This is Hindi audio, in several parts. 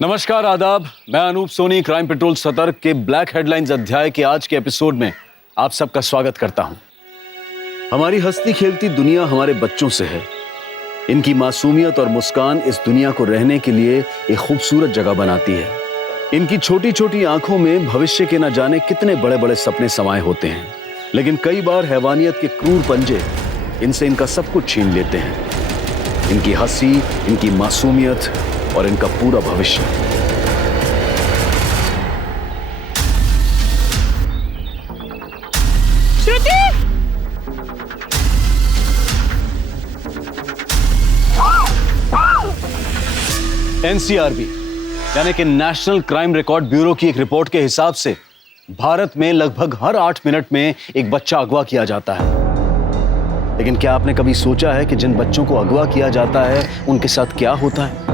नमस्कार, आदाब। मैं अनूप सोनी क्राइम पेट्रोल सतर्क के ब्लैक हेडलाइंस अध्याय के आज के एपिसोड में आप सबका स्वागत करता हूं। हमारी हंसती खेलती दुनिया हमारे बच्चों से है। इनकी मासूमियत और मुस्कान इस दुनिया को रहने के लिए एक खूबसूरत जगह बनाती है। इनकी छोटी छोटी आंखों में भविष्य के न जाने कितने बड़े बड़े सपने समाये होते हैं, लेकिन कई बार हैवानियत के क्रूर पंजे इनसे इनका सब कुछ छीन लेते हैं। इनकी हंसी, इनकी मासूमियत और इनका पूरा भविष्य। श्रुति! एनसीआरबी यानी कि नेशनल क्राइम रिकॉर्ड ब्यूरो की एक रिपोर्ट के हिसाब से भारत में लगभग हर 8 मिनट में एक बच्चा अगवा किया जाता है। लेकिन क्या आपने कभी सोचा है कि जिन बच्चों को अगवा किया जाता है उनके साथ क्या होता है?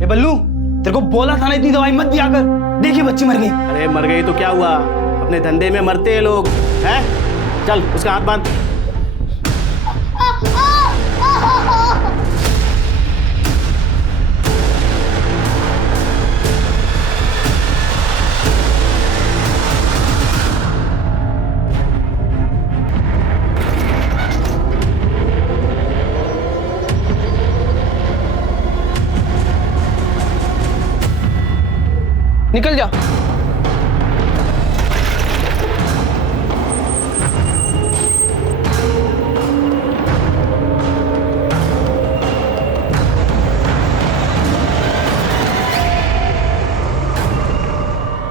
ए बल्लू, तेरे को बोला था ना इतनी दवाई मत दिया कर। देखिए बच्ची मर गई। अरे मर गई तो क्या हुआ, अपने धंधे में मरते हैं लोग, हैं? चल उसका हाथ बांध। निकल जा।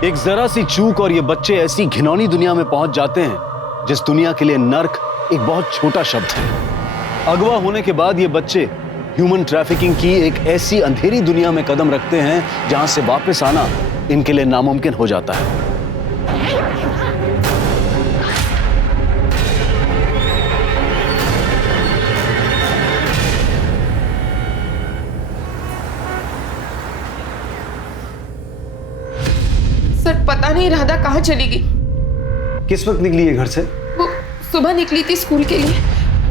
एक जरा सी चूक और ये बच्चे ऐसी घिनौनी दुनिया में पहुंच जाते हैं जिस दुनिया के लिए नर्क एक बहुत छोटा शब्द है। अगवा होने के बाद ये बच्चे ह्यूमन ट्रैफिकिंग की एक ऐसी अंधेरी दुनिया में कदम रखते हैं जहां से वापस आना इनके लिए नामुमकिन हो जाता है। सर पता नहीं राधा कहाँ चली गई। किस वक्त निकली है घर से? वो सुबह निकली थी स्कूल के लिए,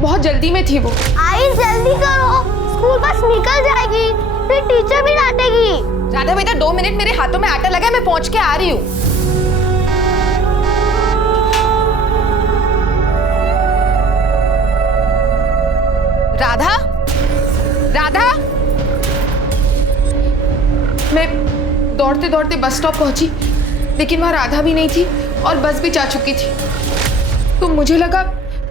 बहुत जल्दी में थी वो। आई जल्दी करो, स्कूल बस निकल जाएगी, फिर टीचर भी डांटेगी। राधा बेटा 2 मिनट, मेरे हाथों में आटा लगा है, मैं पहुंच के आ रही हूँ। राधा, राधा! मैं दौड़ते दौड़ते बस स्टॉप पहुंची, लेकिन वहां राधा भी नहीं थी और बस भी जा चुकी थी। तो मुझे लगा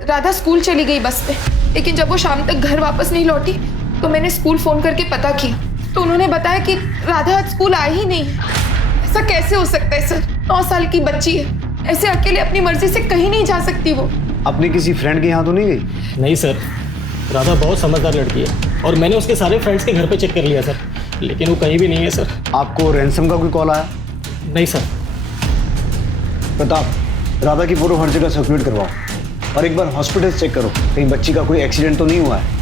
राधा स्कूल चली गई बस पे, लेकिन जब वो शाम तक घर वापस नहीं लौटी तो मैंने स्कूल फोन करके पता किया, तो उन्होंने बताया कि राधा आज स्कूल आई ही नहीं। ऐसा कैसे हो सकता है सर? 9 साल की बच्ची है, ऐसे अकेले अपनी मर्जी से कहीं नहीं जा सकती वो। अपने किसी फ्रेंड के यहाँ तो नहीं गई? नहीं सर, राधा बहुत समझदार लड़की है और मैंने उसके सारे फ्रेंड्स के घर पे चेक कर लिया सर, लेकिन वो कहीं भी नहीं है सर। आपको रैंसम का कोई कॉल आया? नहीं सर। प्रताप, राधा की फोटो हर जगह सर्कुलेट करवाओ और एक बार हॉस्पिटल चेक करो, कहीं बच्ची का कोई एक्सीडेंट तो नहीं हुआ है।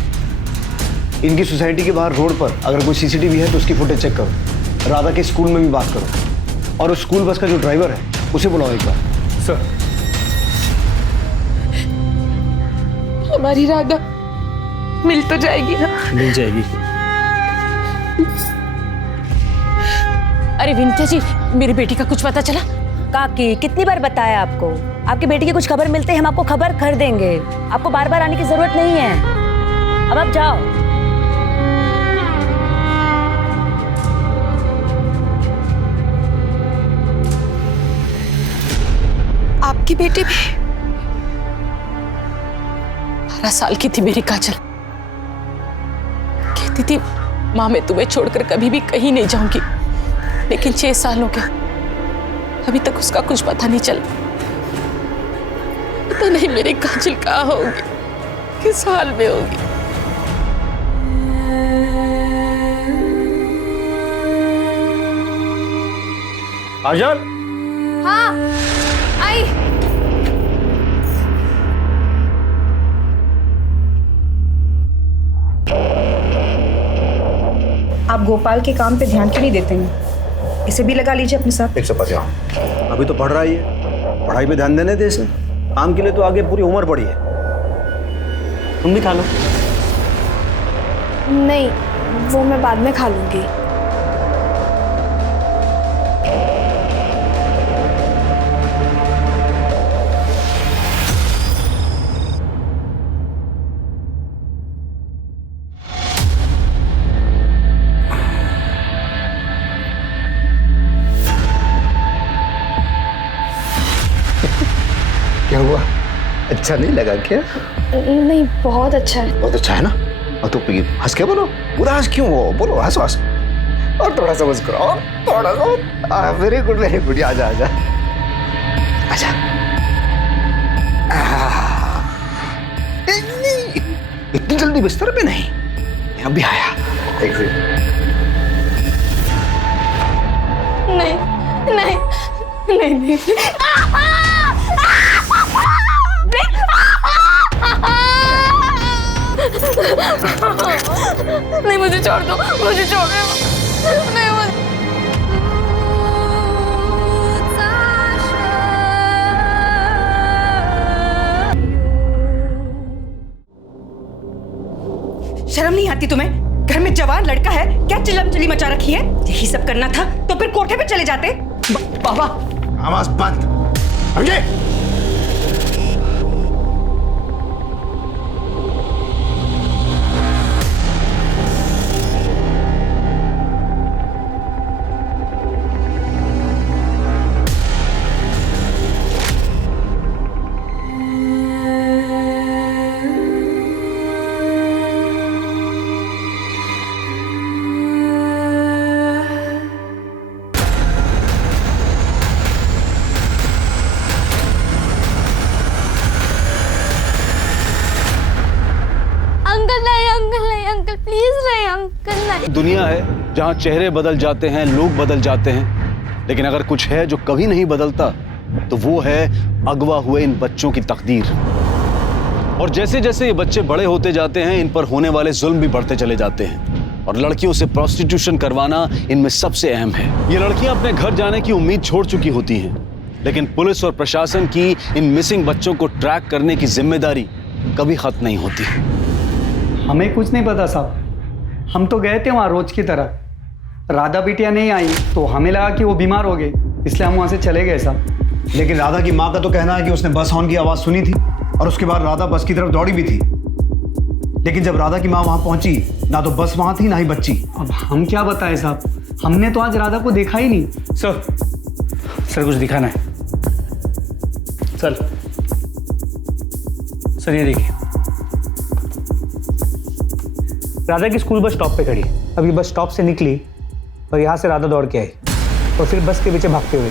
इनकी सोसाइटी के बाहर रोड पर अगर कोई सीसीटीवी है तो उसकी फुटेज चेक करो। राधा के स्कूल में भी बात करो और उस स्कूल बस का जो ड्राइवर है उसे बुलाओ एक बार। सर, हमारी राधा मिल तो जाएगी ना? मिल जाएगी। अरे विंध्या जी, मेरी बेटी का कुछ पता चला? काकी, कितनी बार बताया आपको? आपकी बेटी की कुछ खबर मिलते ही हम आपको खबर कर देंगे। आपको बार बार आने की जरूरत नहीं है। अब आप जाओ। आपकी बेटी भी 12 साल की थी मेरी काजल। कहती थी माँ मैं तुम्हें छोड़कर कभी भी कहीं नहीं जाऊंगी, लेकिन 6 साल हो गए, अभी तक उसका कुछ पता नहीं चला। पता नहीं मेरी काजल कहाँ होगी, किस हाल में होगी। काजल, हाँ आई। आप गोपाल के काम पे ध्यान क्यों नहीं देते हैं? इसे भी लगा लीजिए अपने साथ। 150 अभी तो पढ़ रहा ही है, पढ़ाई पे ध्यान देने दे इसे। काम के लिए तो आगे पूरी उम्र पड़ी है। तुम भी खा लो। नहीं, वो मैं बाद में खा लूंगी। क्या हुआ? अच्छा नहीं लगा क्या? नहीं, बहुत अच्छा है। बहुत अच्छा है ना। और तो हंस के बोलो, उदास क्यों हो? बोलो, हंसो हंसो। और थोड़ा सा मुस्कुराओ, और थोड़ा सा। Very good very good. आजा आजा आजा। नहीं, इतनी जल्दी बिस्तर पे नहीं, मैं अभी आया। नहीं नहीं नहीं नहीं। नहीं, मुझे छोड़ दो, मुझे छोड़ दो। नहीं, शर्म नहीं आती तुम्हें? घर में जवान लड़का है, क्या चिल्लम चिल्ली मचा रखी है? यही सब करना था तो फिर कोठे पे चले जाते। पापा आवाज बंद। समझे? अंकल प्लीज नहीं, अंकल नहीं। दुनिया है जहां चेहरे बदल जाते हैं, लोग बदल जाते हैं, लेकिन अगर कुछ है जो कभी नहीं बदलता तो वो है अगवा हुए इन बच्चों की तकदीर। और जैसे जैसे ये बच्चे बड़े होते जाते हैं, इन पर होने वाले जुल्म भी बढ़ते चले जाते हैं। और लड़कियों से प्रोस्टिट्यूशन करवाना इनमें सबसे अहम है। ये लड़कियां अपने घर जाने की उम्मीद छोड़ चुकी होती हैं, लेकिन पुलिस और प्रशासन की इन मिसिंग बच्चों को ट्रैक करने की जिम्मेदारी कभी खत्म नहीं होती। हमें कुछ नहीं पता साहब, हम तो गए थे वहाँ रोज की तरह। राधा बिटिया नहीं आई तो हमें लगा कि वो बीमार हो गए, इसलिए हम वहाँ से चले गए साहब। लेकिन राधा की माँ का तो कहना है कि उसने बस हॉर्न की आवाज़ सुनी थी और उसके बाद राधा बस की तरफ दौड़ी भी थी। लेकिन जब राधा की माँ वहाँ पहुँची, ना तो बस वहाँ थी ना ही बच्ची। अब हम क्या बताएं साहब, हमने तो आज राधा को देखा ही नहीं। सर कुछ दिखाना है। सर ये देखिए, राधा की स्कूल बस स्टॉप पे खड़ी। अभी बस स्टॉप से निकली और यहाँ से राधा दौड़ के आई और फिर बस के पीछे भागते हुए,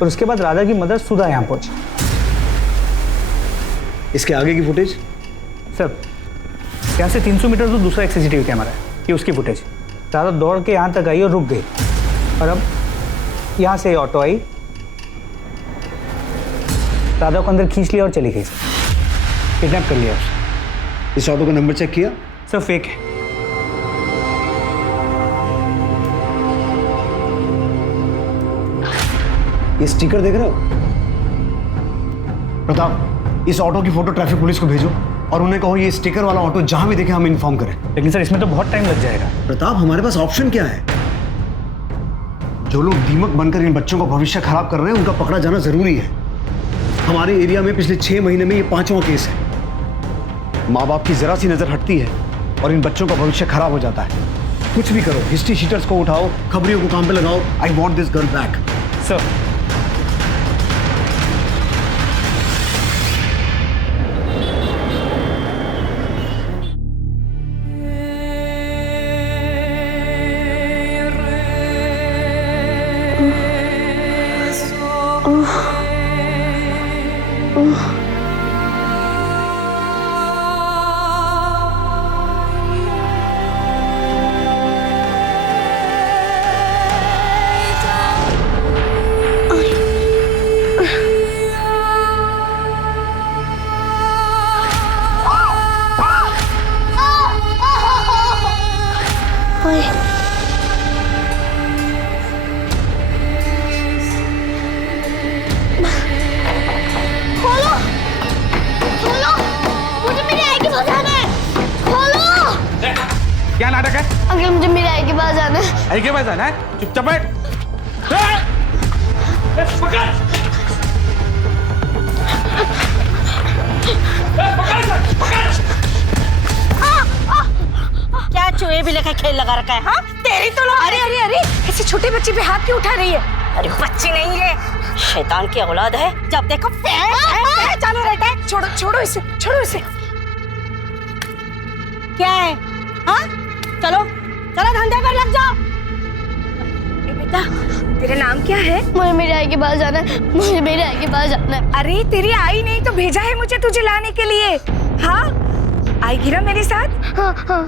और उसके बाद राधा की मदर सुधा यहाँ पहुंची। इसके आगे की फुटेज? सर यहाँ से 300 मीटर दूर दूसरा एक सीसीटीवी कैमरा है, ये उसकी फुटेज। राधा दौड़ के यहाँ तक आई और रुक गई, और अब यहाँ से ऑटो आई, राधा को अंदर खींच लिया और चली गई। किडनैप कर लिया उसे। इस ऑटो का नंबर चेक किया? सर फेक है। ये स्टिकर देख रहे हो? प्रताप, इस ऑटो की फोटो ट्रैफिक पुलिस को भेजो और उन्हें कहो ये स्टिकर वाला ऑटो जहां भी देखे हमें इन्फॉर्म करें। लेकिन सर इसमें तो बहुत टाइम लग जाएगा। प्रताप, हमारे पास ऑप्शन क्या है? जो लोग दीमक बनकर इन बच्चों का भविष्य खराब कर रहे हैं, उनका पकड़ा जाना जरूरी है। हमारे एरिया में पिछले 6 महीने में ये 5वां केस है। माँ बाप की जरा सी नजर हटती है और इन बच्चों का भविष्य खराब हो जाता है। कुछ भी करो, हिस्ट्री शीटर्स को उठाओ, खबरियों को काम पे लगाओ। I want this girl back. Sir uncle मुझे मेरी आई के पास जाना है। आई के पास जाना है? चुपचाप बैठ। क्या चूहे भी लेकर खेल लगा रखा है? हाँ तेरी तो अरे अरे अरे ऐसे छोटे बच्चे पे हाथ क्यों उठा रही है? अरे बच्ची नहीं है, शैतान की औलाद है। जब देखो चालू रहता है। छोड़ो छोड़ो इसे, छोड़ो इसे। क्या है? हाँ चलो चलो धंधे पर लग जाओ। बेटा तेरा नाम क्या है? मुझे मेरी आई के पास जाना है, मुझे मेरी आई के पास जाना है। अरे तेरी आई नहीं तो भेजा है मुझे तुझे लाने के लिए। हाँ आएगी ना मेरे साथ? हाँ हाँ।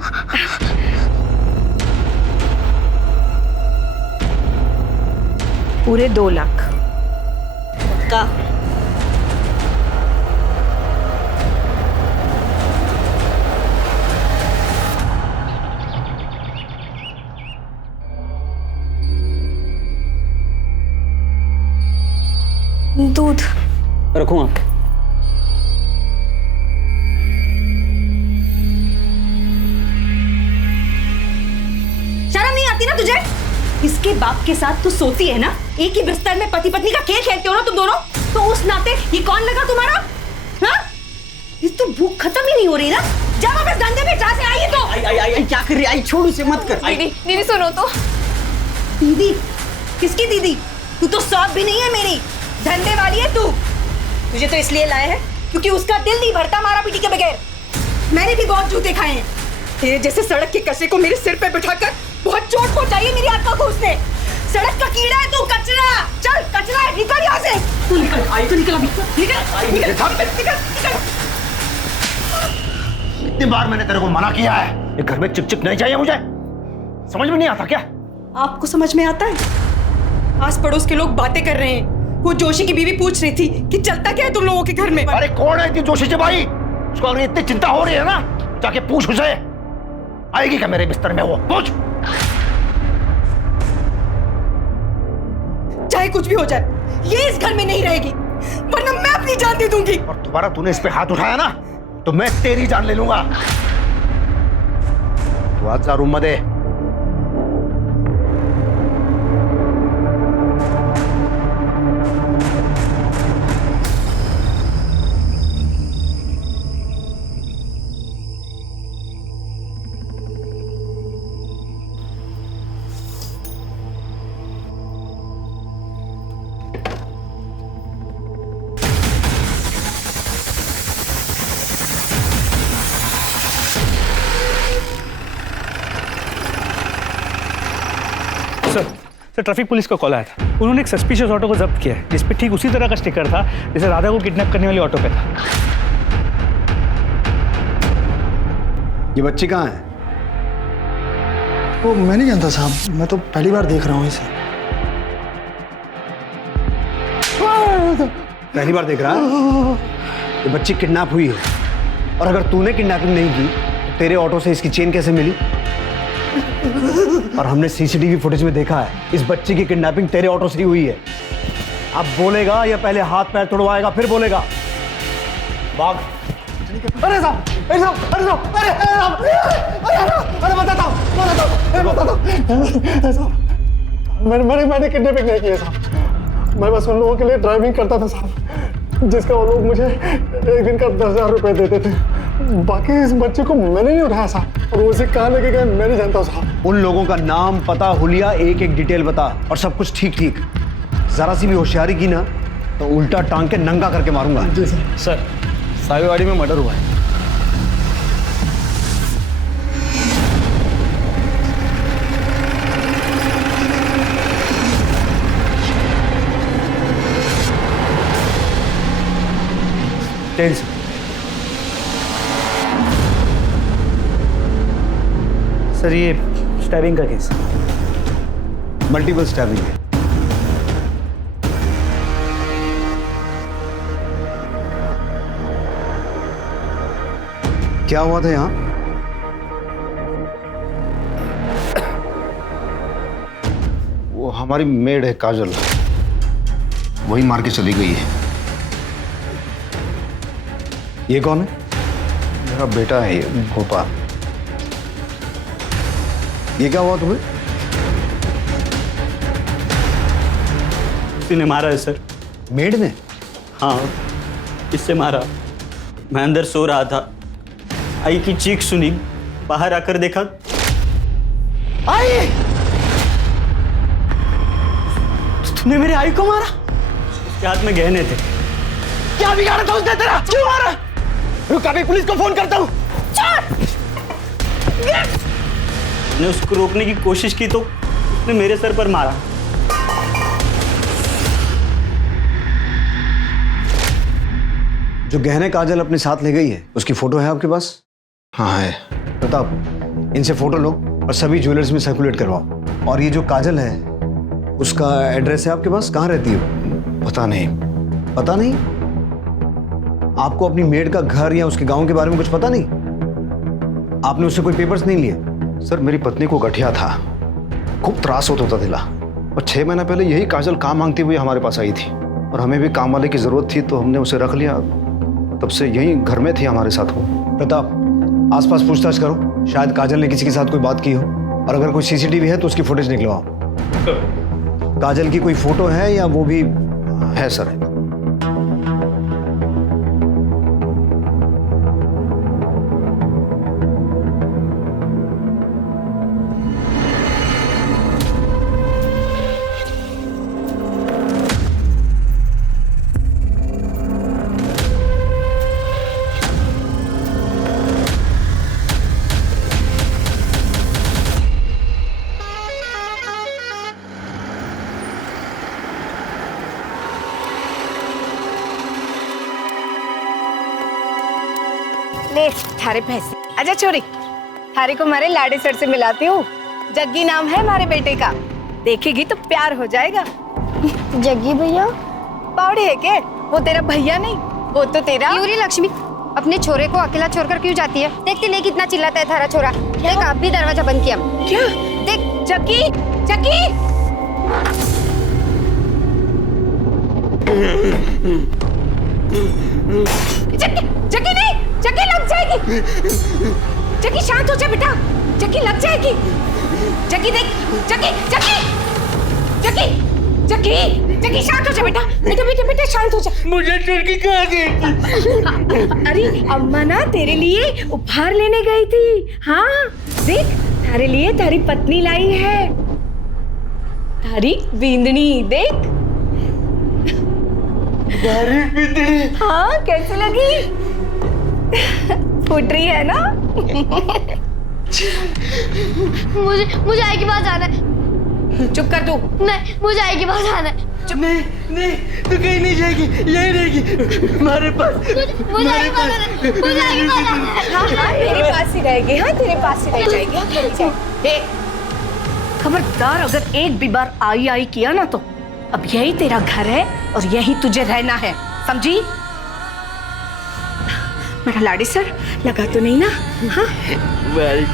पूरे 2 लाख का दूध रखूँ आप? शर्म नहीं आती ना तुझे? इसके बाप के साथ तू सोती है ना, एक ही बिस्तर में पति पत्नी का खेल खेलते हो ना तुम दोनों, तो उस नाते ये कौन लगा तुम्हारा? हाँ? ये तो भूख खत्म ही नहीं हो रही ना। जब आप इस धंधे में जहाँ से आई है तो आई क्या कर रही? आई छोड़ उसे, मत कर। दीदी दीदी सुनो तो। दीदी? किसकी दीदी? तू तो सौंप भी नहीं है मेरी, धंधे वाली है तू। तुझे तो इसलिए लाया है क्योंकि उसका दिल नहीं भरता मारा पीटी के बगैर। मैंने भी बहुत जूते खाए हैं। तेरे जैसे सड़क के कचरे को मेरे सिर पे बिठाकर बहुत चोट पहुंचाई है मेरी आत्मा को उसने। सड़क का कीड़ा है तू, कचरा। चल कचरा है, निकल यहाँ से। तू निकल, आई तो निकल अभी। निकल निकल। कितनी बार मैंने तेरे को मना किया है, ये घर में चिपचिप नहीं चाहिए मुझे। समझ में नहीं आता क्या? आपको समझ में आता है? आस पड़ोस के लोग बातें कर रहे हैं। वो जोशी की बीवी पूछ रही थी कि चलता क्या है तुम लोगों के घर में। अरे कौन है इतनी जोशी से भाई? उसको अगर इतनी चिंता हो रही है ना, जाके पूछ उसे। आएगी क्या मेरे बिस्तर में? वो पूछ। चाहे कुछ भी हो जाए, ये इस घर में नहीं रहेगी, वरना मैं अपनी जान दे दूंगी। और दोबारा तूने इस पे हाथ उठाया ना, तो मैं तेरी जान ले लूंगा। तू आज जा रूम में दे। सर ट्रैफिक पुलिस का कॉल आया था। उन्होंने एक सस्पिशियस ऑटो को जब्त किया है जिस पे ठीक उसी तरह का स्टिकर था जैसे राधा को किडनैप करने वाली ऑटो पे था। ये बच्ची कहाँ है? वो मैं नहीं जानता साहब, मैं तो पहली बार देख रहा हूँ इसे। पहली बार देख रहा है? ये बच्ची किडनैप हुई है, और अगर तूने किडनैपिंग नहीं की तो तेरे ऑटो से इसकी चेन कैसे मिली? और हमने सीसीटीवी फुटेज में देखा है इस बच्ची की किडनैपिंग तेरे ऑटो से ही हुई है। अब बोलेगा या पहले हाथ पैर तुड़वाएगा फिर बोलेगा? भाग। अरे साहब, अरे साहब, अरे साहब, अरे साहब, अरे बताता हूँ। मैंने किडनैपिंग नहीं की है साहब। मैं बस उन लोगों के लिए ड्राइविंग करता था साहब, जिसका वो लोग मुझे एक दिन का 10,000 रुपए देते थे। बाकी इस बच्चे को मैंने नहीं उठाया साहब, और वो उसे कहाँ लेके गए मैं नहीं जानता साहब। उन लोगों का नाम, पता, हुलिया, एक एक डिटेल बता, और सब कुछ ठीक ठीक। जरा सी भी होशियारी की ना तो उल्टा टांग के नंगा करके मारूंगा। जी सर। सर सावेवाड़ी में मर्डर हुआ है। टेंस। सर ये स्टैबिंग का केस। मल्टीपल स्टैबिंग है। क्या हुआ था यहाँ? वो हमारी मेड है काजल, वही मार के चली गई है। ये कौन है? मेरा बेटा है ये, गोपाल। ये क्या हुआ तुम्हें? किसी ने मारा है सर। मेड ने? हाँ, इससे मारा। मैं अंदर सो रहा था, आई की चीख सुनी, बाहर आकर देखा। आई! तूने मेरे आई को मारा? उसके हाथ में गहने थे। क्या बिगाड़ा था उसने तेरा? क्यों मारा? रुक, अभी पुलिस को फोन करता हूँ। मैंने उसको रोकने की कोशिश की तो उसने मेरे सर पर मारा। जो गहने काजल अपने साथ ले गई है उसकी फोटो है आपके पास? हाँ है। प्रताप, इनसे फोटो लो और सभी ज्वेलर्स में सर्कुलेट करवाओ। और ये जो काजल है उसका एड्रेस है आपके पास? कहाँ रहती है? पता नहीं। पता नहीं? आपको अपनी मेड का घर या उसके गांव के बारे में कुछ पता नहीं? आपने उससे कोई पेपर्स नहीं लिए? सर, मेरी पत्नी को गठिया था, खूब त्रास होता था, और 6 महीना पहले यही काजल काम मांगती हुई हमारे पास आई थी और हमें भी काम वाले की जरूरत थी तो हमने उसे रख लिया। तब से यही घर में थी हमारे साथ वो। प्रताप, आसपास पूछताछ करो, शायद काजल ने किसी के साथ कोई बात की हो, और अगर कोई सीसीटीवी है तो उसकी फुटेज निकलवाओ। काजल की कोई फोटो है या वो भी है? सर, ले थारे पैसे। अच्छा छोरी, थारे को हमारे लाडे सर से मिलाती हूँ। जग्गी नाम है हमारे बेटे का, देखेगी तो प्यार हो जाएगा। जग्गी भैया? पावड़े है के? वो तेरा भैया नहीं, वो तो तेरा। यूरी लक्ष्मी, अपने छोरे को अकेला छोड़कर क्यों जाती है? देखते नहीं कितना चिल्लाता है थारा छोरा। देख, आप भी दरवाजा बंद किया। क्या? देख जग्गी, जग्गी। जग्गी, जग्गी नहीं, जग्गी लग जाएगी। जग्गी शांत हो जा बेटा, जग्गी लग जाएगी। जग्गी देख, जग्गी, जग्गी, जग्गी, जग्गी, जग्गी शांत हो जा बेटा, बेटा बेटा बेटा शांत हो जा। मुझे चुटकी कहाँ गई? अरे अम्मा ना तेरे लिए उपहार लेने गई थी। हाँ देख, तारे लिए तारी पत्नी लाई है, तारी बींदनी। देख हाँ, कैसी लगी? फूट रही है ना? मुझे आई के पास जाना है। चुप कर तू। नहीं, मुझे आई के पास जाना है। नहीं नहीं, तू कहीं नहीं जाएगी, यही रहेगी हमारे पास। मुझे आई के पास जाना है। मुझे आई के पास जाना है। हाँ हाँ, तेरे पास ही रहेगी। हाँ, तेरे पास ही रह जाएगी। हाँ, चली जाए। खबरदार, अगर एक भी बार आई आई किया ना तो अब यही तेरा घर है और यही तुझे रहना है, समझी? मेरा लाडी सर लगा तो नहीं ना? हाँ? वेल,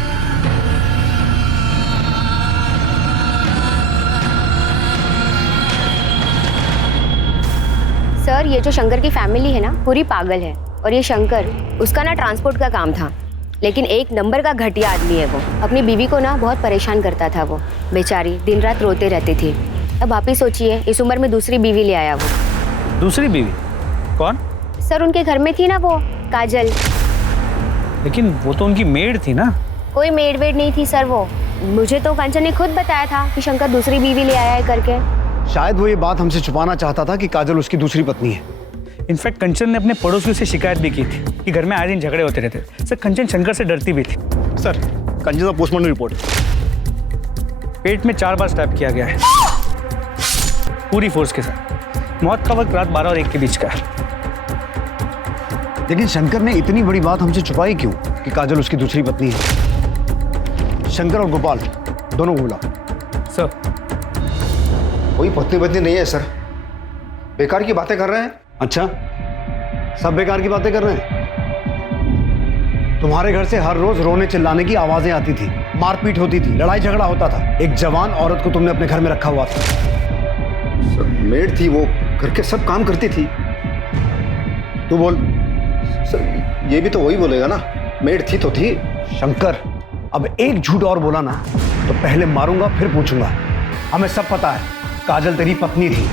सर, ये जो शंकर की फैमिली है ना, पूरी पागल है। और ये शंकर, उसका ना ट्रांसपोर्ट का काम था, लेकिन एक नंबर का घटिया आदमी है वो। अपनी बीवी को ना बहुत परेशान करता था वो, बेचारी दिन रात रोते रहती थी। अब आप ही सोचिए, इस उम्र में दूसरी बीवी ले आया वो। दूसरी बीवी? कौन? सर, उनके घर में थी ना वो काजल। लेकिन वो तो उनकी मेड थी ना। कोई मेड वेड नहीं थी सर वो। मुझे तो कंचन ने खुद बताया था कि शंकर दूसरी बीवी ले आया है करके। शायद वो ये बात हमसे छुपाना चाहता था कि काजल उसकी दूसरी पत्नी है। इनफैक्ट कंचन ने अपने पड़ोसियों से शिकायत भी की थी कि घर में आए दिन झगड़े होते रहते। सर, कंचन शंकर से डरती भी थी। सर, कंचन का पोस्टमार्टम रिपोर्ट। पेट में 4 बार स्टैब किया गया है, पूरी फोर्स के साथ। मौत का वक्त रात 12 और 1 के बीच का है। लेकिन शंकर ने इतनी बड़ी बात हमसे छुपाई क्यों कि काजल उसकी दूसरी पत्नी है? शंकर और गोपाल दोनों को बुलाओ। सर, कोई पत्नी नहीं है सर, बेकार की बातें कर रहे हैं। अच्छा, सब बेकार की बातें कर रहे हैं? तुम्हारे घर से हर रोज रोने चिल्लाने की आवाजें आती थी, मारपीट होती थी, लड़ाई झगड़ा होता था। एक जवान औरत को तुमने अपने घर में रखा हुआ था। सर, मेड थी वो, घर के सब काम करती थी। तू बोल। सर, ये भी तो वही बोलेगा ना, मेड थी तो थी। शंकर, अब एक झूठ और बोला ना तो पहले मारूंगा फिर पूछूंगा। हमें सब पता है काजल तेरी पत्नी थी,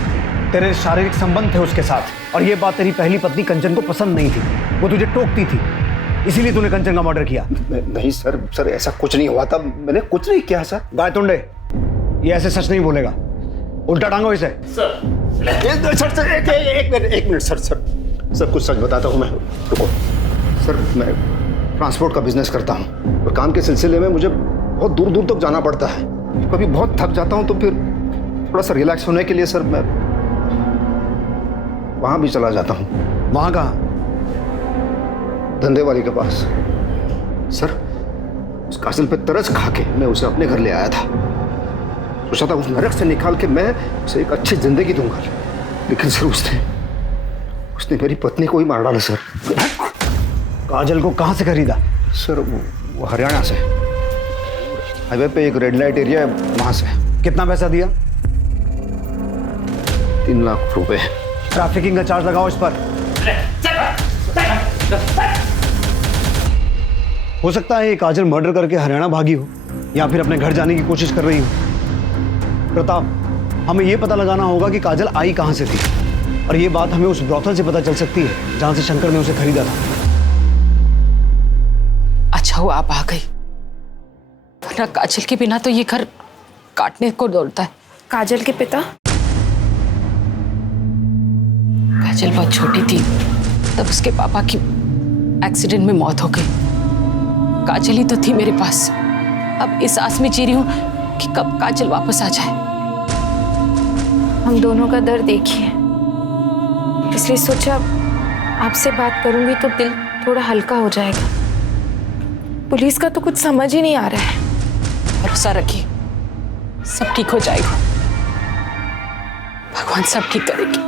तेरे शारीरिक संबंध थे उसके साथ, और ये बात तेरी पहली पत्नी कंचन को पसंद नहीं थी। वो तुझे टोकती थी, इसीलिए तूने कंचन का मर्डर किया। नहीं सर ऐसा कुछ नहीं हुआ था, मैंने कुछ नहीं किया सर। गायतुंडे, ये ऐसे सच नहीं बोलेगा, उल्टा टांगो इसे। सर एक मिनट सर कुछ सच बताता हूँ मैं। रुको सर, मैं ट्रांसपोर्ट का बिजनेस करता हूँ और काम के सिलसिले में मुझे बहुत दूर दूर तक जाना पड़ता है। कभी बहुत थक जाता हूँ तो फिर थोड़ा सा रिलैक्स होने के लिए सर मैं वहाँ भी चला जाता हूँ। वहाँ कहाँ? धंधे वाली के पास। सर उस काजल पे तरस खा के मैं उसे अपने घर ले आया था। सोचा था उस नरक से निकाल के मैं उसे एक अच्छी जिंदगी दूंगा, लेकिन सर उसने मेरी पत्नी को ही मार डाला सर। काजल को कहाँ से खरीदा? सर वो हरियाणा से, हाईवे पे एक रेड लाइट एरिया है, वहां से। कितना पैसा दिया? 3 लाख रुपए। ट्रैफिकिंग का चार्ज लगाओ इस पर। हो सकता है ये काजल मर्डर करके हरियाणा भागी हो या फिर अपने घर जाने की कोशिश कर रही हो। प्रताप, हमें यह पता लगाना होगा कि काजल आई कहां से थी, और ये बात हमें उस ब्रॉथल से पता चल सकती है जहां से शंकर ने उसे खरीदा था। अच्छा हुआ आप आ गई, वरना काजल के बिना तो ये घर काटने को दौड़ता है। काजल के पिता? काजल बहुत छोटी थी तब उसके पापा की एक्सीडेंट में मौत हो गई। काजल ही तो थी मेरे पास। अब इस आस में जी रही हूँ कि कब काजल वापस आ जाए। हम दोनों का दर्द एक ही है, इसलिए सोचा आपसे बात करूंगी तो दिल थोड़ा हल्का हो जाएगा। पुलिस का तो कुछ समझ ही नहीं आ रहा है। भरोसा रखिए, सब ठीक हो जाएगा। भगवान सब ठीक करेगी।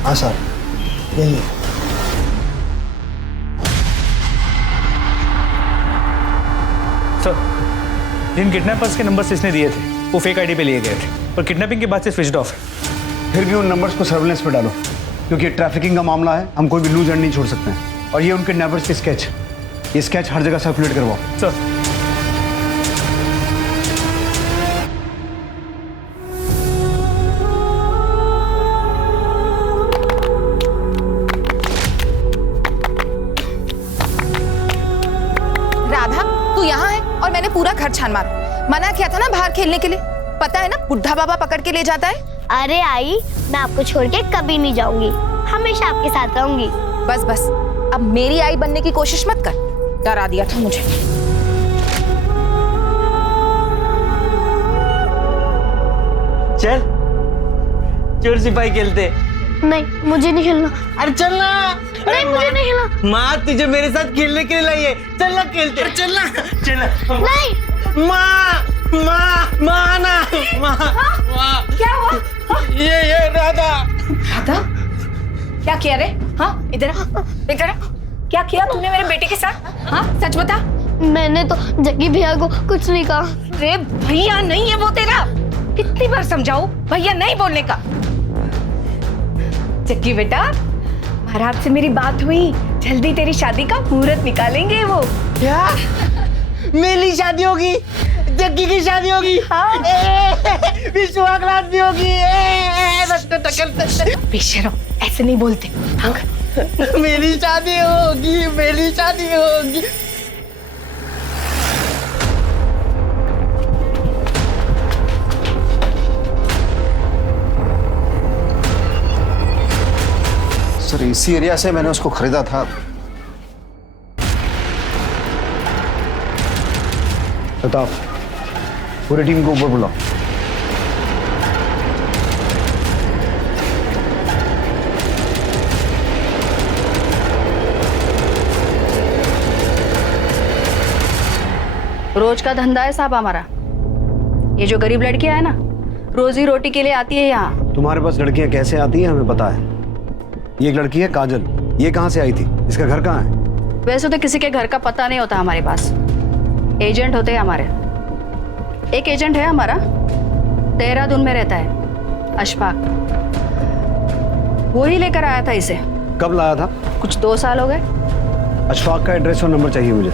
हाँ सर, यही है। सर, जिन किडनैपर्स के नंबर्स इसने दिए थे वो फेक आईडी पे लिए गए थे और किडनैपिंग के बाद से स्विच्ड ऑफ है। फिर भी उन नंबर्स को सर्विलेंस पे डालो, क्योंकि ट्रैफिकिंग का मामला है, हम कोई भी लूज एंड नहीं छोड़ सकते हैं। और ये उन किडनैपर्स के स्केच, ये स्केच हर जगह सर्कुलेट करवाओ। सर, और मैंने पूरा घर छान मारा। मना किया था ना बाहर खेलने के लिए, पता है ना बुढ़ा बाबा पकड़ के ले जाता है। अरे आई, मैं आपको छोड़ के कभी नहीं जाऊंगी, हमेशा आपके साथ रहूंगी। बस बस, अब मेरी आई बनने की कोशिश मत कर, डरा दिया था मुझे। चल चोर सिपाही खेलते। नहीं, मुझे नहीं खेलना। अरे चलना। नहीं, मुझे नहीं खेलना। माँ तुझे मेरे साथ खेलने के लिए लाई है, चलना खेलते। अरे चलना चलना। नहीं। माँ ना माँ। क्या हुआ? ये राधा। राधा? क्या किया रे? हाँ, इधर इधर। क्या किया तूने मेरे बेटे के साथ? हाँ, सच बता। मैंने तो जग्गी भैया को कुछ नहीं कहा। रे भैया नहीं है वो तेरा, कितनी बार समझाऊं भैया नहीं बोलने का। जग्गी बेटा, महाराज से मेरी बात हुई, जल्दी तेरी शादी का मुहूर्त निकालेंगे वो। क्या? मेरी शादी होगी? जग्गी की शादी होगी? हाँ। विश्वासघात भी होगी। बेशरम, ऐसे नहीं बोलते। मेरी शादी होगी, मेरी शादी होगी। सर इसी एरिया से मैंने उसको खरीदा था। प्रताप, पूरी टीम को ऊपर बुलाओ। रोज का धंधा है साहब हमारा। ये जो गरीब लड़कियां है ना, रोजी रोटी के लिए आती है यहाँ। तुम्हारे पास लड़कियां कैसे आती हैं हमें पता है। ये एक लड़की है काजल, ये कहाँ से आई थी? इसका घर कहाँ है? वैसे तो किसी के घर का पता नहीं होता हमारे पास, एजेंट होते हैं हमारे। एक एजेंट है हमारा, देहरादून में रहता है, अशफाक। वो ही लेकर आया था इसे। कब लाया था? कुछ 2 साल हो गए। अशफाक का एड्रेस और नंबर चाहिए मुझे।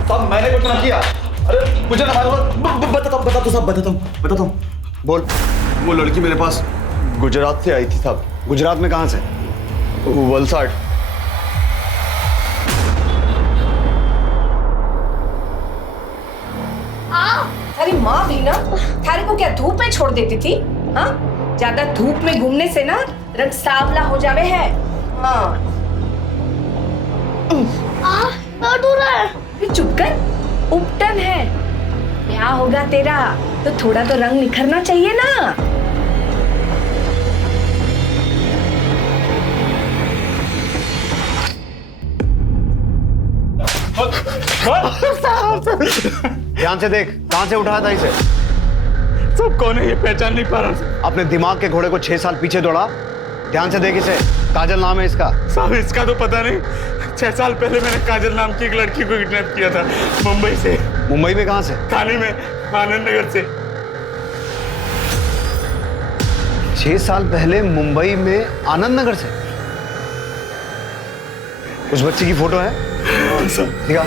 साहब मैंने कुछ ना किया। अरे मुझे ना बताता हूँ। बोल। वो लड़की मेरे पास गुजरात से आई थी साहब। गुजरात में कहाँ से? वलसाड। अरे माँ भी ना थारे को क्या धूप में छोड़ देती थी? हाँ, ज्यादा धूप में घूमने से ना रंग सांवला हो जावे है। हाँ। दर्द हो रहा है। चुप कर, उपटन है। क्या होगा तेरा? तो थोड़ा तो रंग निखरना चाहिए ना। ध्यान से देख, कहां से उठाया था इसे? सब कौन है ये पहचान नहीं पा रहा। अपने दिमाग के घोड़े को 6 साल पीछे दौड़ा। ध्यान से देख इसे। काजल नाम है इसका। साहब इसका तो पता नहीं। 6 साल पहले मैंने काजल नाम की एक लड़की को किडनैप किया था, मुंबई से। मुंबई में कहां से? थाने में, आनंद नगर से। 6 साल पहले मुंबई में आनंद नगर से? उस बच्चे की फोटो है? दिखा।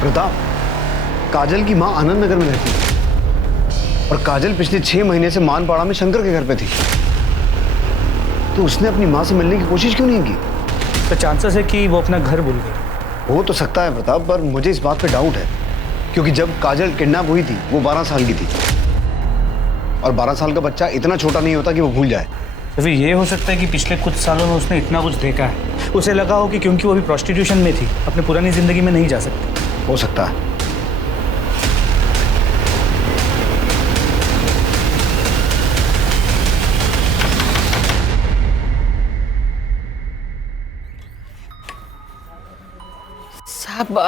प्रताप, काजल की मां आनंद नगर में रहती है और काजल पिछले 6 महीने से मानपाड़ा में शंकर के घर पे थी। तो उसने अपनी मां से मिलने की कोशिश क्यों नहीं की? तो चांसेस है कि वो अपना घर भूल गई। हो तो सकता है प्रताप, पर मुझे इस बात पे डाउट है क्योंकि जब काजल किडनैप हुई थी वो 12 साल की थी और 12 साल का बच्चा इतना छोटा नहीं होता कि वो भूल जाए। तो फिर ये हो सकता है कि पिछले कुछ सालों में उसने इतना कुछ देखा है, उसे लगा हो कि क्योंकि वो अभी प्रोस्टिट्यूशन में थी अपनी पुरानी जिंदगी में नहीं जा सकती। हो सकता है। साहब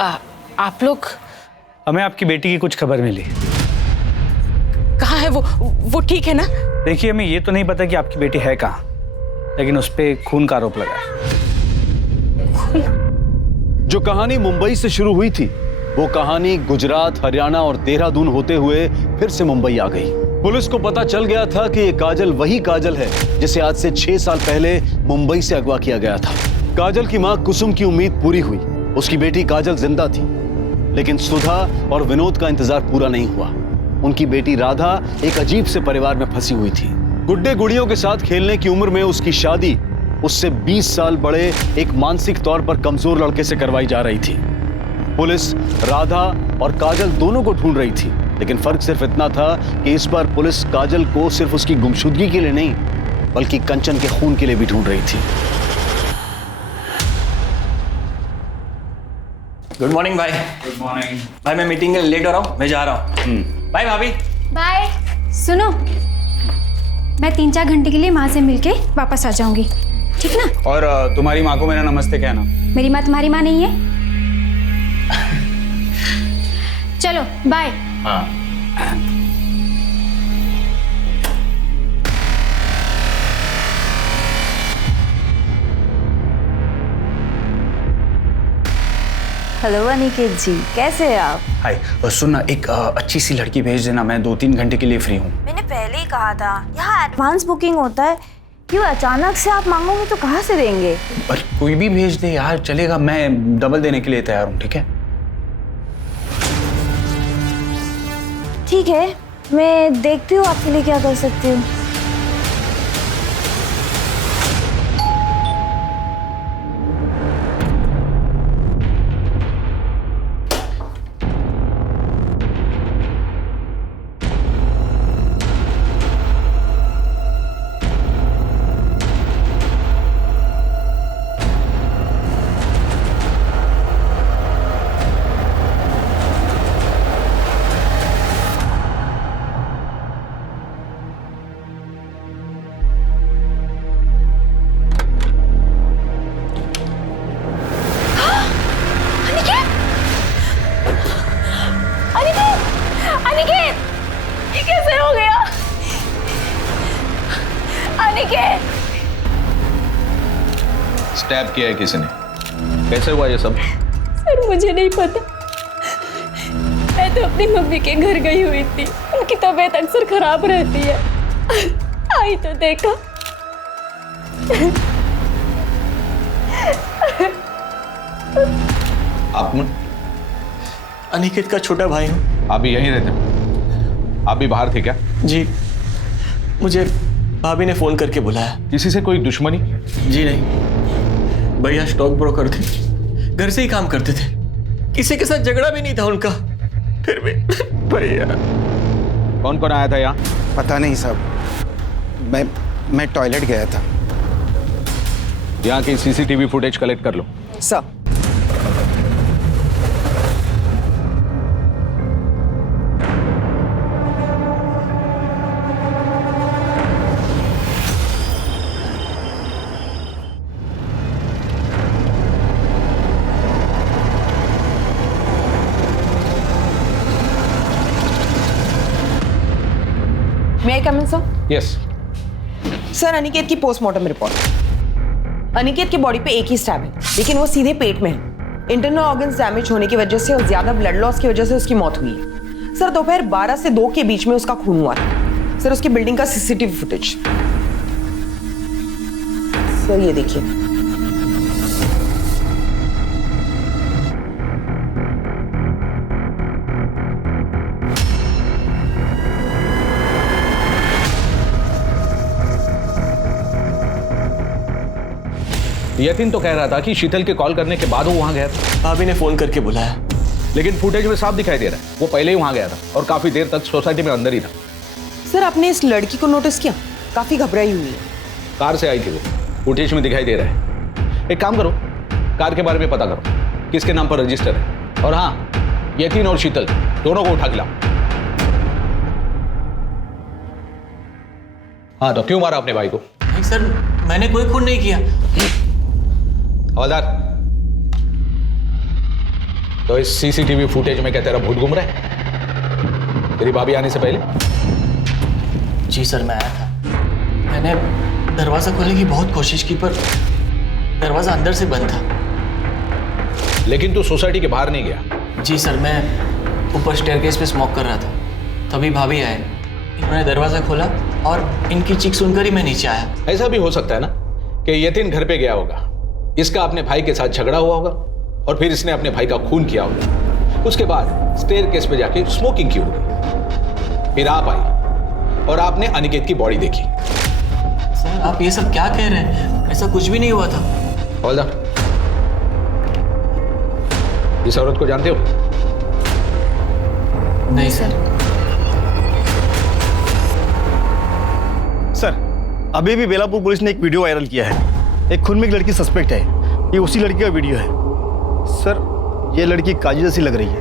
आप लोग? हमें आपकी बेटी की कुछ खबर मिली। कहाँ है वो ठीक है ना? देखिए, हमें ये तो नहीं पता कि आपकी बेटी है कहाँ, लेकिन उस पे खून का आरोप लगा है। जो कहानी मुंबई से शुरू हुई थी वो कहानी गुजरात, हरियाणा और देहरादून होते हुए फिर से मुंबई आ गई। पुलिस को पता चल गया था कि ये काजल वही काजल है जिसे आज से 6 साल पहले मुंबई से अगवा किया गया था। काजल की मां कुसुम की उम्मीद पूरी हुई, उसकी बेटी काजल जिंदा थी, लेकिन सुधा और विनोद का इंतजार पूरा नहीं हुआ। उनकी बेटी राधा एक अजीब से परिवार में फंसी हुई थी। गुड्डे गुड़ियों के साथ खेलने की उम्र में उसकी शादी उससे 20 साल बड़े एक मानसिक तौर पर कमजोर लड़के से करवाई जा रही थी। पुलिस राधा और काजल दोनों को ढूंढ रही थी, लेकिन फर्क सिर्फ इतना था कि इस बार पुलिस काजल को सिर्फ उसकी गुमशुदगी के लिए नहीं बल्कि कंचन के खून के लिए भी ढूंढ रही थी। गुड मॉर्निंग भाई। गुड मॉर्निंग भाई, मैं मीटिंग के लिए लेट हो रहा हूँ, मैं जा रहा हूँ। बाय भाभी। बाय। सुनो, मैं 3-4 घंटे के लिए माँ से मिलके वापस आ जाऊंगी, ठीक ना? और तुम्हारी माँ को मेरा नमस्ते कहना। मेरी माँ तुम्हारी माँ नहीं है? चलो बाय। हाँ। हेलो अनिकेत जी, कैसे हैं आप? हाय, सुन ना, एक अच्छी सी लड़की भेज देना, मैं 2-3 घंटे के लिए फ्री हूँ। मैंने पहले ही कहा था, यहाँ एडवांस बुकिंग होता है। क्यों अचानक से आप मांगोगे तो कहाँ से देंगे? अरे कोई भी भेज दे यार, चलेगा, मैं डबल देने के लिए तैयार हूँ। ठीक है? ठीक है, मैं देखती हूँ आपके लिए क्या कर सकती हूँ। स्टैब किया है किसी ने? कैसे हुआ ये सब? सर मुझे नहीं पता, मैं तो अपनी मम्मी के घर गई हुई थी, उनकी तबीयत अक्सर खराब रहती है, आई तो देखा। आप अनिकेत का छोटा भाई हूँ। आप भी यहीं रहते हो? आप भी बाहर थे क्या? जी, मुझे भाभी ने फोन करके बुलाया। किसी से कोई दुश्मनी? जी नहीं, भैया स्टॉक ब्रोकर थे, घर से ही काम करते थे, किसी के साथ झगड़ा भी नहीं था उनका। फिर भी भैया। कौन कौन आया था यहाँ? पता नहीं साहब, मैं टॉयलेट गया था। यहाँ की सीसीटीवी फुटेज कलेक्ट कर लो। Sir. May I come in, sir? Yes. Sir, Aniket की पोस्टमार्टम रिपोर्ट। अनिकेत की बॉडी पे एक ही स्टैब है, लेकिन वो सीधे पेट में है। इंटरनल ऑर्गन्स डैमेज होने की वजह से और ज्यादा ब्लड लॉस की वजह से उसकी मौत हुई है। सर, दोपहर 12 से 2 के बीच में उसका खून हुआ था। सर, उसकी बिल्डिंग का सीसीटीवी फुटेज। सर, ये देखिए। यतिन तो कह रहा था कि शीतल के कॉल करने के बाद वो वहां गया था। भाभी ने फोन करके बुलाया, लेकिन फुटेज में साफ दिखाई दे रहा है वो पहले ही वहां गया था और काफी देर तक सोसाइटी में अंदर ही था। सर, आपने इस लड़की को नोटिस किया? काफी घबराई हुई है। कार से आई थी वो, फुटेज में दिखाई दे रहा है। एक काम करो, कार के बारे में पता करो, किसके नाम पर रजिस्टर है। और हाँ, यतिन और शीतल दोनों को उठा के लाओ। हाँ, तो क्यों मारा अपने भाई को? नहीं सर, मैंने कोई खून नहीं किया। हवलदार, तो इस सीसीटीवी फुटेज में क्या तेरा भूत घूम रहा है तेरी भाभी आने से पहले? जी सर, मैं आया था। मैंने दरवाजा खोलने की बहुत कोशिश की, पर दरवाजा अंदर से बंद था। लेकिन तू सोसाइटी के बाहर नहीं गया? जी सर, मैं ऊपर स्टेयरकेस पे स्मोक कर रहा था, तभी भाभी आए, इन्होंने दरवाजा खोला और इनकी चीख सुनकर ही मैं नीचे आया। ऐसा भी हो सकता है ना कि यतिन घर पे गया होगा, इसका अपने भाई के साथ झगड़ा हुआ होगा और फिर इसने अपने भाई का खून किया होगा। उसके बाद स्टेयरकेस पे जाके स्मोकिंग की होगी, फिर आप आई और आपने अनिकेत की बॉडी देखी। सर, आप ये सब क्या कह रहे हैं? ऐसा कुछ भी नहीं हुआ था। हवलदार, इस औरत को जानते हो? नहीं सर। सर, अभी भी बेलापुर पुलिस ने एक वीडियो वायरल किया है। एक खून में एक लड़की सस्पेक्ट है। ये उसी लड़की का वीडियो है। सर, ये लड़की काजल जैसी लग रही है।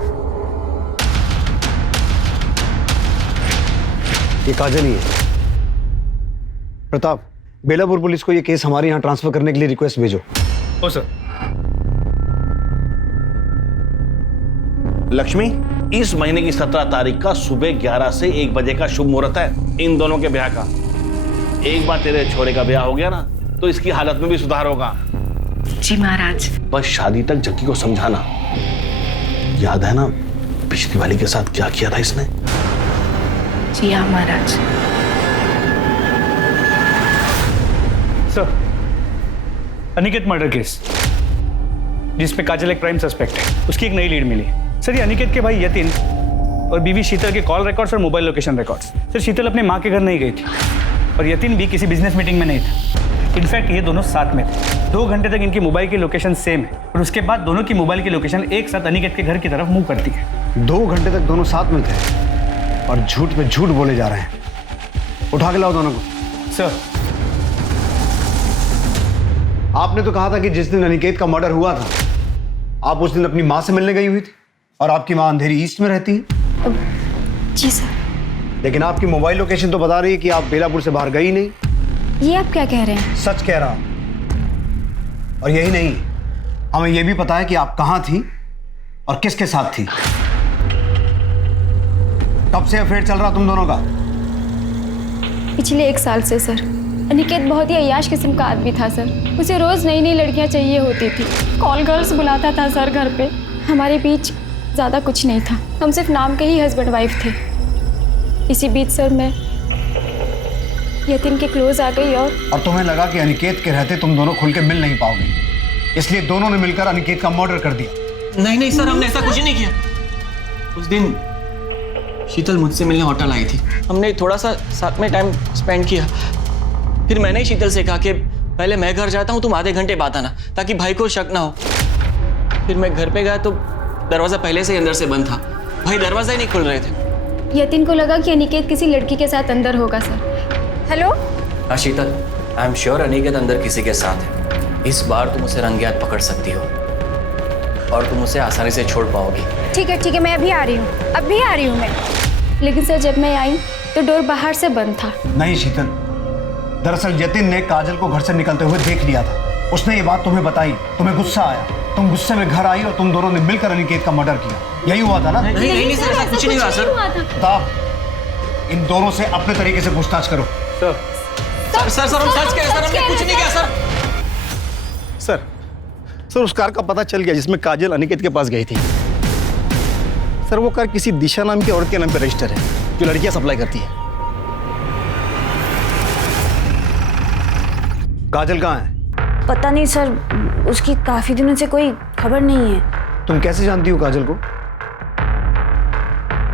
ये काजल ही है। प्रताप, बेलापुर पुलिस को ये केस हमारे यहाँ ट्रांसफर करने के लिए रिक्वेस्ट भेजो। ओ सर। लक्ष्मी, इस महीने की 17 तारीख का सुबह 11 से 1 बजे का शुभ मुहूर्त है इन दोनों के ब्याह का। एक बार तेरे छोरे का ब्याह हो गया ना, तो इसकी हालत में भी सुधार होगा। जी महाराज। बस शादी तक जक्की को समझाना। याद है ना पिछली वाली के साथ क्या किया था इसने? जी हाँ महाराज। सर, अनिकेत मर्डर केस जिसपे काजल एक प्राइम सस्पेक्ट है, उसकी एक नई लीड मिली। सर, ये अनिकेत के भाई यतिन और बीवी शीतल के कॉल रिकॉर्ड्स और मोबाइल लोकेशन रिकॉर्ड्स। सर, शीतल अपने माँ के घर नहीं गई थी और यतिन भी किसी बिजनेस मीटिंग में नहीं था। इनफैक्ट ये दोनों साथ में थे। 2 घंटे तक इनकी मोबाइल की लोकेशन सेम है और उसके बाद दोनों की मोबाइल की लोकेशन एक साथ अनिकेत के घर की तरफ मूव करती है। 2 घंटे तक दोनों साथ में थे और झूठ पे झूठ बोले जा रहे हैं। उठा के लाओ दोनों को। सर, आपने तो कहा था कि जिस दिन अनिकेत का मर्डर हुआ था, आप उस दिन अपनी माँ से मिलने गई हुई थी और आपकी माँ अंधेरी ईस्ट में रहती है। जी सर। लेकिन आपकी मोबाइल लोकेशन तो बता रही है कि आप बेलापुर से बाहर गई नहीं। ये आप क्या कह रहे हैं? सच कह रहा। और यही नहीं, हमें यह भी पता है कि आप कहां थी और किसके साथ थी। कब से अफेयर चल रहा तुम दोनों का? पिछले 1 साल से सर। अनिकेत बहुत ही अय्याश किस्म का आदमी था सर। उसे रोज़ नई नई लड़कियां चाहिए होती थी। कॉल गर्ल्स बुलाता था सर घर पे। हमारे बीच ज़्यादा कुछ नहीं था, हम सिर्फ नाम के ही हस्बैंड वाइफ थे। इसी बीच सर मैं यतीन के क्लोज आ गई और तुम्हें लगा कि अनिकेत के रहते तुम दोनों खुल के मिल नहीं पाओगे, इसलिए दोनों ने मिलकर अनिकेत का मर्डर कर दिया। नहीं नहीं सर, हमने ऐसा कुछ नहीं किया। उस दिन शीतल मुझसे मिलने होटल आई थी, हमने थोड़ा सा साथ में टाइम स्पेंड किया। फिर मैंने ही शीतल से कहा कि पहले मैं घर जाता हूँ, तुम आधे घंटे बाद आना, ताकि भाई को शक ना हो। फिर मैं घर पे गया तो दरवाजा पहले से ही अंदर से बंद था, भाई दरवाजा ही नहीं खुल रहे थे। यतीन को लगा कि अनिकेत किसी लड़की के साथ अंदर होगा सर। हेलो हाँ शीतल, आई एम श्योर अनिकेत अंदर किसी के साथ है। इस बार तुम उसे रंगे हाथ पकड़ सकती हो और तुम उसे आसानी से छोड़ पाओगी। ठीक है, मैं अभी आ रही हूँ, अभी आ रही हूँ मैं। लेकिन सर जब मैं आई तो डोर बाहर से बंद था। नहीं शीतल, दरअसल यतीन ने काजल को घर से निकलते हुए देख लिया था। उसने ये बात तुम्हें बताई, तुम्हें गुस्सा आया, तुम गुस्से में घर आई और तुम दोनों ने मिलकर अनिकेत का मर्डर किया। यही हुआ था ना? नहीं सर, ऐसा कुछ नहीं हुआ सर। प्रताप, इन दोनों से अपने तरीके से पूछताछ करो। सर हम सच कह रहे सर, हमने कुछ नहीं किया सर। सर उस कार का पता चल गया जिसमें काजल अनिकेत के पास गई थी। सर वो कार किसी दिशा नाम की औरत के नाम पर रजिस्टर है, जो लड़कियां सप्लाई करती है। काजल कहाँ है? पता नहीं सर, उसकी काफी दिनों से कोई खबर नहीं है। तुम कैसे जानती हो काजल को?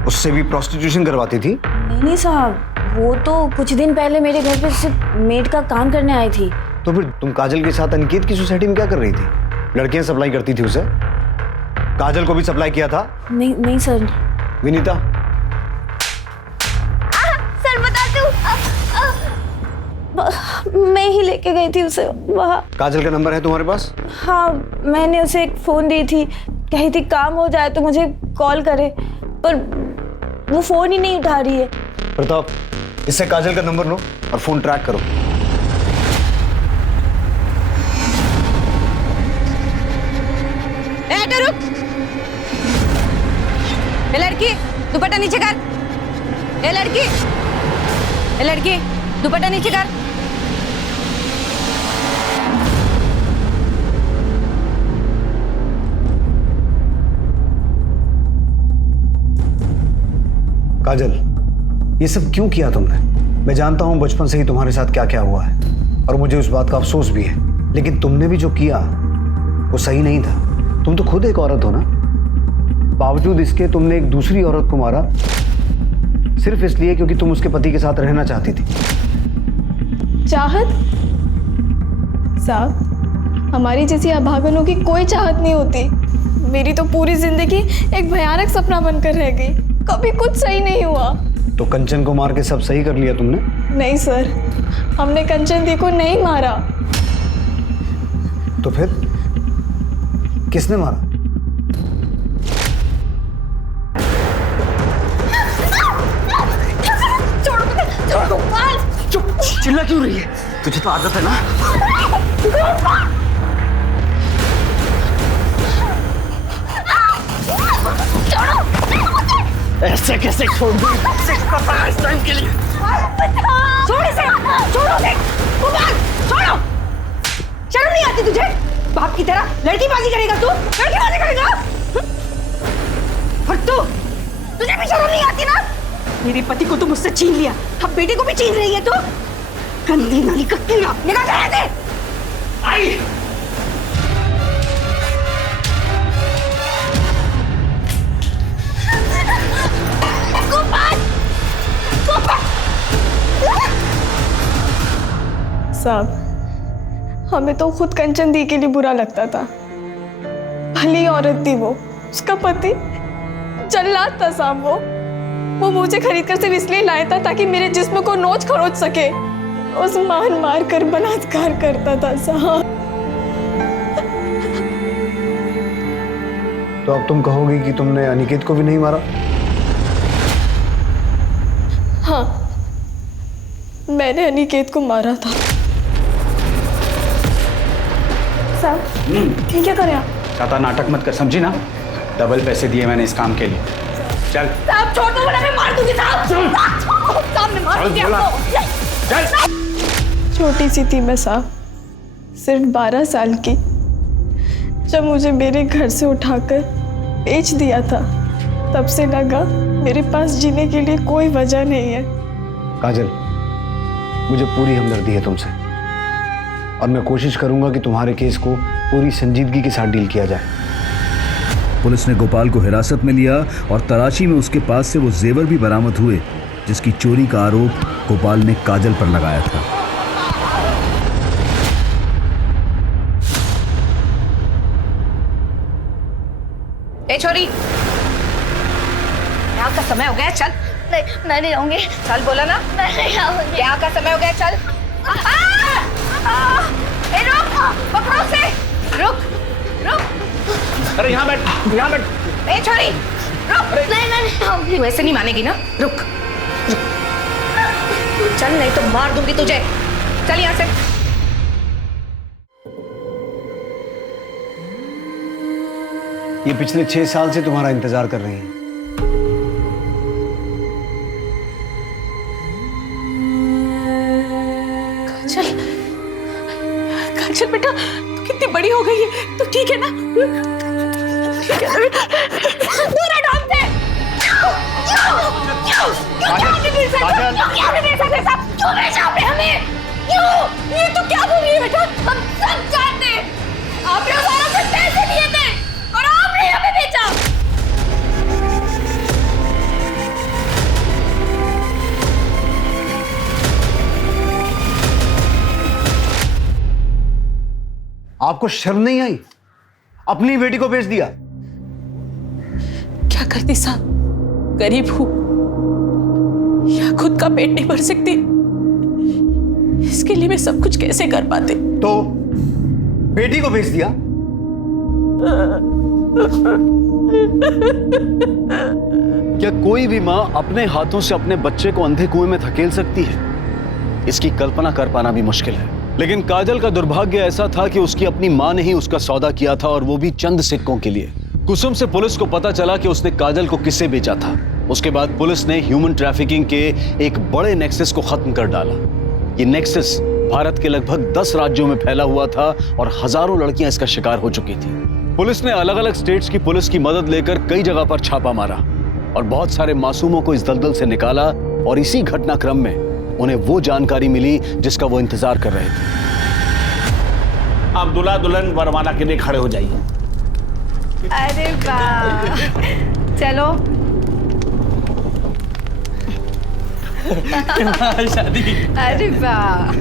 उससे भी प्रोस्टिट्यूशन करवाती थी? नहीं साहब, वो तो कुछ दिन पहले मेरे घर पे सिर्फ मेड का काम करने आई थी। तो फिर तुम काजल के साथ अनिकेत की सोसाइटी में क्या कर रही थी? लड़कियां सप्लाई करती थी उसे? काजल को भी सप्लाई किया था? नहीं सर। विनीता, सर बताती हूँ, मैं ही लेके गई थी उसे वहाँ। काजल का नंबर है तुम्हारे पास? हाँ, मैंने उसे एक फोन दी थी, कही थी काम हो जाए तो मुझे कॉल करे, पर वो फोन ही नहीं उठा रही है। प्रताप, इससे काजल का नंबर लो और फोन ट्रैक करो। रुक, ए लड़की दुपट्टा नीचे कर। ए लड़की दुपट्टा नीचे कर। काजल, ये सब क्यों किया तुमने? मैं जानता हूं बचपन से ही तुम्हारे साथ क्या क्या हुआ है और मुझे उस बात का अफसोस भी है, लेकिन तुमने भी जो किया वो सही नहीं था। तुम तो खुद एक औरत हो ना, बावजूद इसके तुमने एक दूसरी औरत को मारा सिर्फ इसलिए क्योंकि तुम उसके पति के साथ रहना चाहती थी। चाहत? साहब, हमारी जैसी अभागनों की कोई चाहत नहीं होती। मेरी तो पूरी जिंदगी एक भयानक सपना बनकर रह गई, कभी कुछ सही नहीं हुआ। तो कंचन को मार के सब सही कर लिया तुमने? नहीं सर, हमने कंचन दी को नहीं मारा। तो फिर किसने मारा? चुप, चिल्ला क्यों रही है? तुझे तो आदत है ना। ऐसे कैसे छोड़ दूं? इस टाइम के लिए छोड़ इसे, छोड़ो उसे, छोड़ो। शर्म नहीं आती तुझे? बाप की तरह लड़कीबाजी करेगा तू? लड़कीबाजी करेगा? और तुझे भी शर्म नहीं आती ना? मेरे पति को तो मुझसे छीन लिया, अब बेटे को भी छीन रही है तू? गंदी नाली का कीड़ा, निकाल के रह दे। आई साहब, हमें तो खुद कंचन दी के लिए बुरा लगता था। भली औरत थी वो, उसका पति जल्लाद था साहब। वो मुझे खरीद कर सिर्फ इसलिए लाया था ताकि मेरे जिस्म को नोच खरोच सके। उस मार कर बलात्कार करता था साहब। तो अब तुम कहोगी कि तुमने अनिकेत को भी नहीं मारा? हाँ, मैंने अनिकेत को मारा था। साहब, ये क्या कर रहे आप? ज्यादा नाटक मत कर, समझी ना? डबल पैसे दिए मैंने इस काम के लिए। चल साहब, छोड़ दो वरना मैं मार दूंगी साहब। साहब, मैं मार दूंगी आपको। चल छोटी सी थी मैं साहब, सिर्फ 12 साल की। जब मुझे मेरे घर से उठाकर बेच दिया था, तब से लगा मेरे पास जीने के लिए कोई वजह नहीं है। काजल, मुझे पूरी हमदर्दी है तुमसे और मैं कोशिश करूंगा कि तुम्हारे केस को पूरी संजीदगी के साथ डील किया जाए। पुलिस ने गोपाल को हिरासत में लिया और तलाशी में उसके पास से वो जेवर भी बरामद हुए जिसकी चोरी का आरोप गोपाल ने काजल पर लगाया था। ए छोरी, यहाँ का समय हो गया, चल। नहीं, मैं नहीं आऊंगी। चल बोला ना, मैं नहीं आऊंगी। यहाँ का समय हो गया, चल। ए रुक, पकड़ो उसे, रुक रुक। अरे यहाँ बैठ, यहाँ बैठ। ए छोरी, रुक। नहीं, मैं नहीं आऊंगी। तू ऐसे नहीं मानेगी ना, रुक रुक। चल, नहीं तो मार दूंगी तुझे। चल यहाँ से। ये पिछले 6 साल से तुम्हारा इंतजार कर रही है। काजल, काजल बेटा, तू कितनी बड़ी हो गई है, तू ठीक है ना? ठीक है ना बेटा? दूर हटो हमसे। क्यों नहीं मिल सकते? क्यों भेजा आपने हमें? क्यों? ये तो क्या बोल रही है बेटा? हम सब जानते हैं। आपने उस औरत से पैसे लिए थे और आपने हमें बेचा। आपको शर्म नहीं आई? अपनी बेटी को बेच दिया। क्या करती साहब, गरीब हूं या खुद का पेट नहीं भर सकती, इसके लिए मैं सब कुछ कैसे कर पाते? तो बेटी को बेच दिया। क्या कोई भी मां अपने हाथों से अपने बच्चे को अंधे कुएं में धकेल सकती है? इसकी कल्पना कर पाना भी मुश्किल है। लेकिन काजल का दुर्भाग्य ऐसा था कि उसकी अपनी मां ने ही उसका सौदा किया था, और वो भी चंद सिक्कों के लिए। कुसुम से पुलिस को पता चला कि उसने काजल को किसे बेचा था। उसके बाद पुलिस ने ह्यूमन ट्रैफिकिंग के एक बड़े नेक्सस को खत्म कर डाला। ये नेक्सस भारत के लगभग 10 राज्यों में फैला हुआ था और हजारों लड़कियां इसका शिकार हो चुकी थी। पुलिस ने अलग अलग स्टेट्स की पुलिस की मदद लेकर कई जगह पर छापा मारा और बहुत सारे मासूमों को इस दलदल से निकाला, और इसी घटनाक्रम में उन्हें वो जानकारी मिली जिसका वो इंतजार कर रहे थे। अब दूल्हा दुल्हन वरमाला के लिए खड़े हो जाइए। अरे वाह, चलो। शादी। अरे वाह।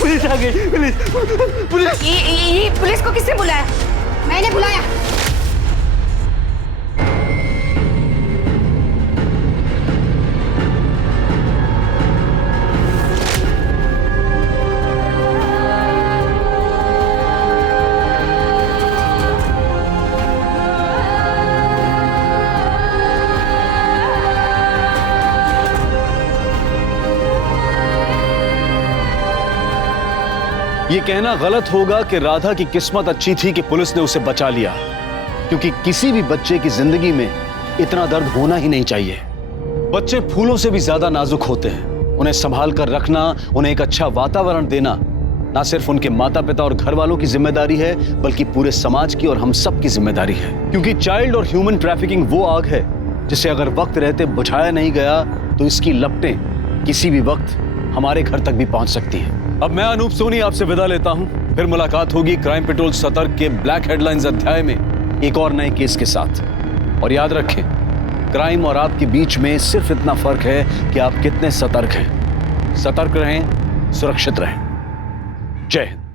पुलिस आ गई। पुलिस ये पुलिस को किसने बुलाया? मैंने बुलाया। ये कहना गलत होगा कि राधा की किस्मत अच्छी थी कि पुलिस ने उसे बचा लिया, क्योंकि किसी भी बच्चे की जिंदगी में इतना दर्द होना ही नहीं चाहिए। बच्चे फूलों से भी ज्यादा नाजुक होते हैं। उन्हें संभाल कर रखना, उन्हें एक अच्छा वातावरण देना ना सिर्फ उनके माता पिता और घर वालों की जिम्मेदारी है, बल्कि पूरे समाज की और हम सब की जिम्मेदारी है। क्योंकि चाइल्ड और ह्यूमन ट्रैफिकिंग वो आग है जिसे अगर वक्त रहते बुझाया नहीं गया तो इसकी लपटें किसी भी वक्त हमारे घर तक भी पहुंच सकती है। अब मैं अनूप सोनी आपसे विदा लेता हूं। फिर मुलाकात होगी क्राइम पेट्रोल सतर्क के ब्लैक हेडलाइंस अध्याय में एक और नए केस के साथ। और याद रखें, क्राइम और आपके बीच में सिर्फ इतना फर्क है कि आप कितने सतर्क हैं। सतर्क रहें, सुरक्षित रहें। जय हिंद।